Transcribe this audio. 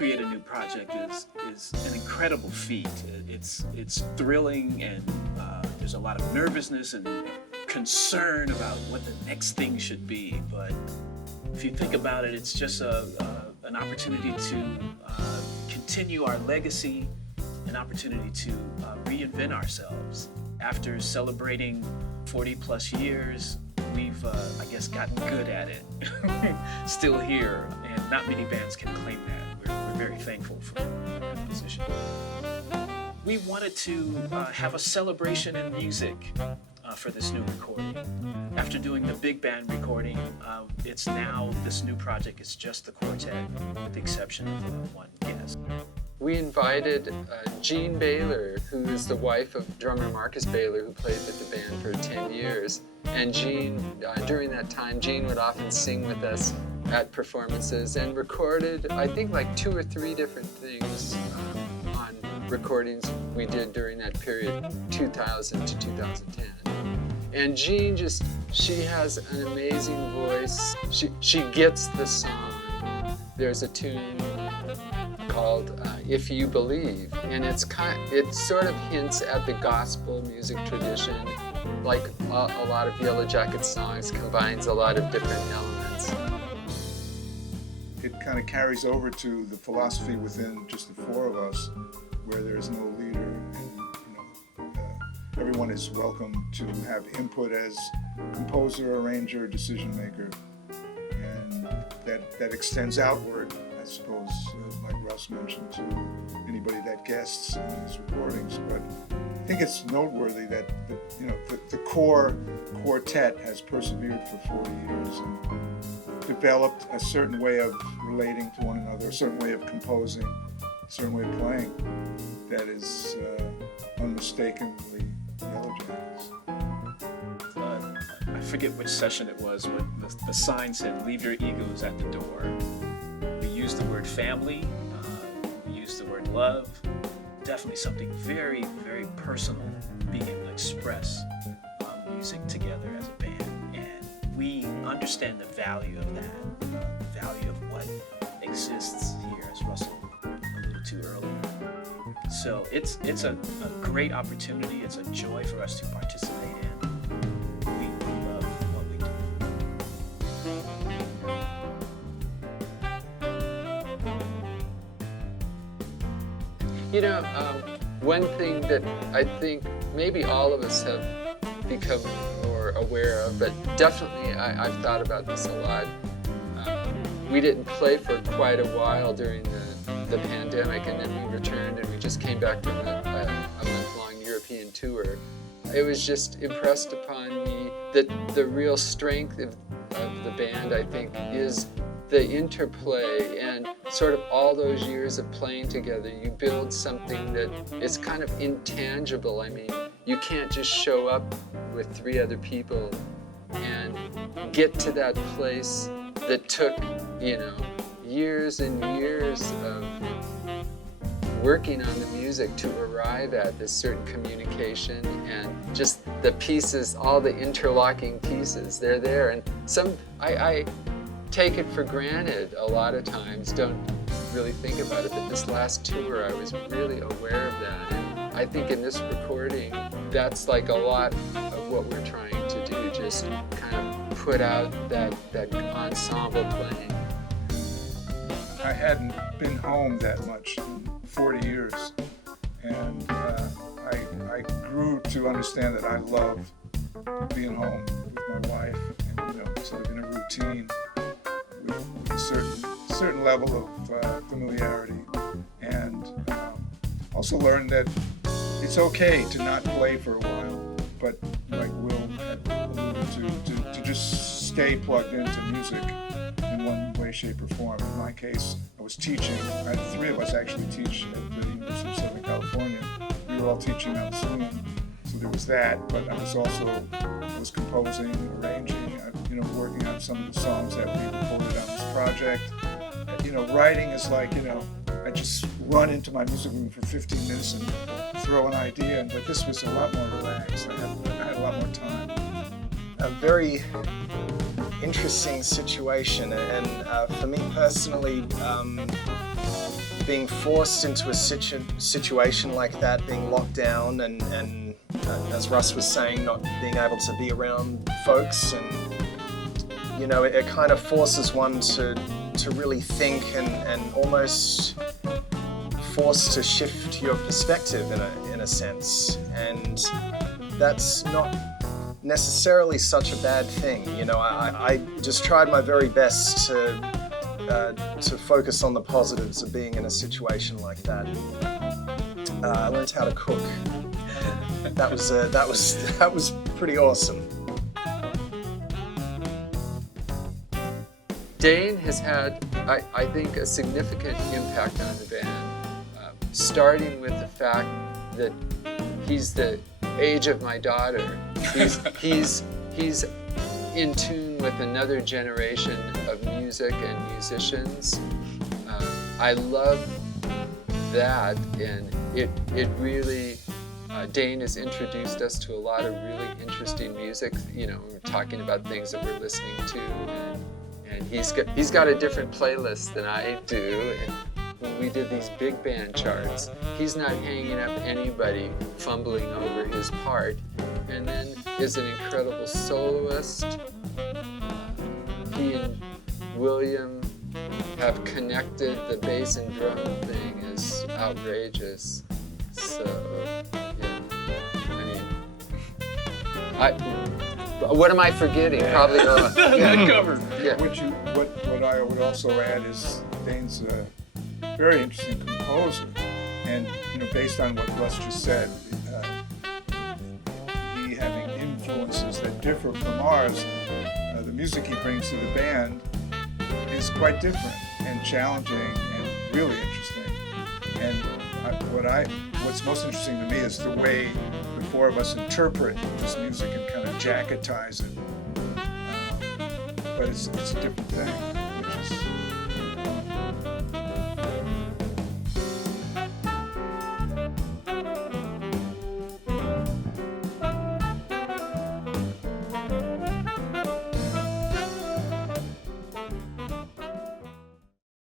create a new project is an incredible feat. It's thrilling, and there's a lot of nervousness and concern about what the next thing should be. But if you think about it, it's just an opportunity to continue our legacy, an opportunity to reinvent ourselves. After celebrating 40 plus years, we've, I guess, gotten good at it. Still here, and not many bands can claim that. We're very thankful for that position. We wanted to have a celebration in music for this new recording. After doing the big band recording, it's now, this new project is just the quartet, with the exception of one guest. We invited Jean Baylor, who is the wife of drummer Marcus Baylor, who played with the band for 10 years. And Jean, during that time, Jean would often sing with us at performances and recorded, I think, like 2 or 3 different things on recordings we did during that period, 2000 to 2010. And Jean she has an amazing voice. She gets the song. There's a tune called If You Believe, and it sort of hints at the gospel music tradition, like a lot of Yellowjackets songs, combines a lot of different elements. It kind of carries over to the philosophy within just the 4 of us, where there is no leader, and everyone is welcome to have input as composer, arranger, decision maker, and that extends outward, I suppose, like Russ mentioned, to anybody that guests in these recordings. But I think it's noteworthy that the core quartet has persevered for 40 years and developed a certain way of relating to one another, a certain way of composing, a certain way of playing that is unmistakably Yellowjackets. I forget which session it was, but the sign said, "Leave your egos at the door." We used the word family, we used the word love, definitely something very, very personal, being able to express music together as a band. And we understand the value of that, the value of what exists here, as Russell alluded to earlier. So it's a great opportunity, it's a joy for us to participate in. We love what we do. One thing that I think maybe all of us have become more aware of, but definitely I've thought about this a lot. We didn't play for quite a while during the pandemic, and then we returned and we just came back from a month-long European tour. It was just impressed upon me that the real strength of the band, I think, is the interplay and sort of all those years of playing together. You build something that is kind of intangible. I mean, you can't just show up with 3 other people and get to that place that took, years and years of working on the music to arrive at this certain communication, and just the pieces, all the interlocking pieces, they're there. And I take it for granted a lot of times, don't really think about it, but this last tour I was really aware of that. And I think in this recording, that's like a lot of what we're trying to do, just kind of put out that ensemble playing. I hadn't been home that much in 40 years, and I grew to understand that I love being home with my wife, and sort of in a routine with a certain level of familiarity, and also learned that it's okay to not play for a while, but like Will had alluded to just stay plugged into music in one way, shape, or form. In my case, I was teaching. The 3 of us actually teach at the University of Southern California. We were all teaching on Zoom, so there was that. But I was composing, arranging, working on some of the songs that we recorded on this project. Writing is like, I just run into my music room for 15 minutes and throw an idea, but this was a lot more relaxed. I had a lot more time. A very interesting situation, and for me personally, being forced into a situation like that, being locked down, and as Russ was saying, not being able to be around folks, and you know, it kind of forces one to really think and almost forced to shift your perspective in a sense, and that's not necessarily such a bad thing. You know, I just tried my very best to focus on the positives of being in a situation like that. I learned how to cook. That was pretty awesome. Dane has had, I think, a significant impact on the band, starting with the fact that he's the age of my daughter. He's in tune with another generation of music and musicians. I love that, and it really, Dane has introduced us to a lot of really interesting music. You know, we're talking about things that we're listening to, and he's got a different playlist than I do. And when we did these big band charts, he's not hanging up anybody fumbling over his part, and then is an incredible soloist. He and William have connected. The bass and drum thing is outrageous. So, yeah, I mean, what am I forgetting? Probably not. Good cover. Yeah. What I would also add is Dane's a very interesting composer, and you know, based on what Russ just said, he having influences that differ from ours, the music he brings to the band is quite different and challenging and really interesting. And what's most interesting to me is the way the four of us interpret this music and kind of jacketize it. But it's a different thing, which is